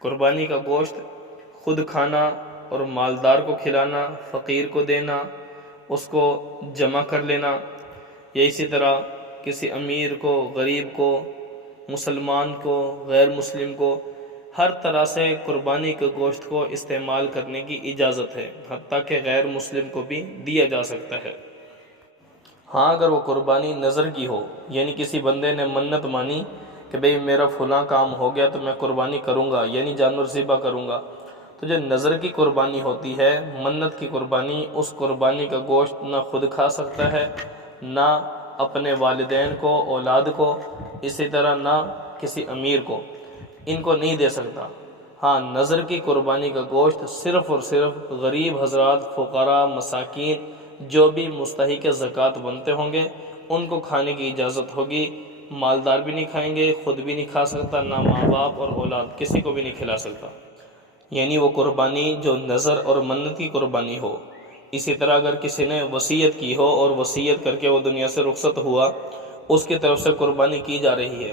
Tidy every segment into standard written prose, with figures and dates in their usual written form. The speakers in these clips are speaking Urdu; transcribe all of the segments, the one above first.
قربانی کا گوشت خود کھانا اور مالدار کو کھلانا، فقیر کو دینا، اس کو جمع کر لینا، یا اسی طرح کسی امیر کو، غریب کو، مسلمان کو، غیر مسلم کو، ہر طرح سے قربانی کے گوشت کو استعمال کرنے کی اجازت ہے، حتیٰ کہ غیر مسلم کو بھی دیا جا سکتا ہے۔ ہاں اگر وہ قربانی نظر کی ہو، یعنی کسی بندے نے منت مانی کہ بھئی میرا فلاں کام ہو گیا تو میں قربانی کروں گا، یعنی جانور ذبح کروں گا، تو جو نظر کی قربانی ہوتی ہے، منت کی قربانی، اس قربانی کا گوشت نہ خود کھا سکتا ہے، نہ اپنے والدین کو، اولاد کو، اسی طرح نہ کسی امیر کو، ان کو نہیں دے سکتا۔ ہاں نظر کی قربانی کا گوشت صرف اور صرف غریب حضرات، فقراء، مساکین، جو بھی مستحق زکوٰۃ بنتے ہوں گے ان کو کھانے کی اجازت ہوگی۔ مالدار بھی نہیں کھائیں گے، خود بھی نہیں کھا سکتا، نہ ماں باپ اور اولاد کسی کو بھی نہیں کھلا سکتا، یعنی وہ قربانی جو نظر اور منت کی قربانی ہو۔ اسی طرح اگر کسی نے وصیت کی ہو اور وصیت کر کے وہ دنیا سے رخصت ہوا، اس کی طرف سے قربانی کی جا رہی ہے،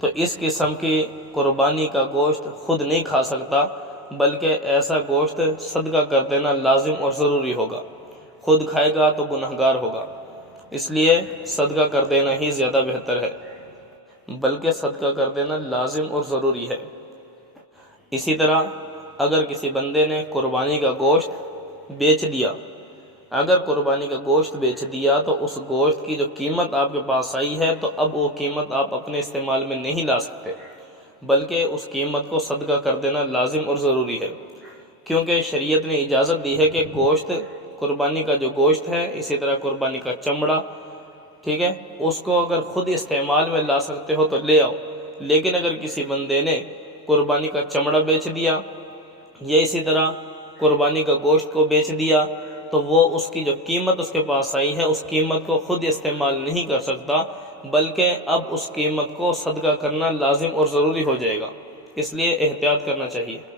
تو اس قسم کی قربانی کا گوشت خود نہیں کھا سکتا، بلکہ ایسا گوشت صدقہ کر دینا لازم اور ضروری ہوگا۔ خود کھائے گا تو گنہگار ہوگا، اس لیے صدقہ کر دینا ہی زیادہ بہتر ہے، بلکہ صدقہ کر دینا لازم اور ضروری ہے۔ اسی طرح اگر کسی بندے نے قربانی کا گوشت بیچ دیا، اگر قربانی کا گوشت بیچ دیا تو اس گوشت کی جو قیمت آپ کے پاس آئی ہے، تو اب وہ قیمت آپ اپنے استعمال میں نہیں لا سکتے، بلکہ اس قیمت کو صدقہ کر دینا لازم اور ضروری ہے، کیونکہ شریعت نے اجازت دی ہے کہ گوشت، قربانی کا جو گوشت ہے، اسی طرح قربانی کا چمڑا، ٹھیک ہے، اس کو اگر خود استعمال میں لا سکتے ہو تو لے آؤ، لیکن اگر کسی بندے نے قربانی کا چمڑا بیچ دیا یا اسی طرح قربانی کا گوشت کو بیچ دیا، تو وہ اس کی جو قیمت اس کے پاس آئی ہے، اس قیمت کو خود استعمال نہیں کر سکتا، بلکہ اب اس قیمت کو صدقہ کرنا لازم اور ضروری ہو جائے گا، اس لیے احتیاط کرنا چاہیے۔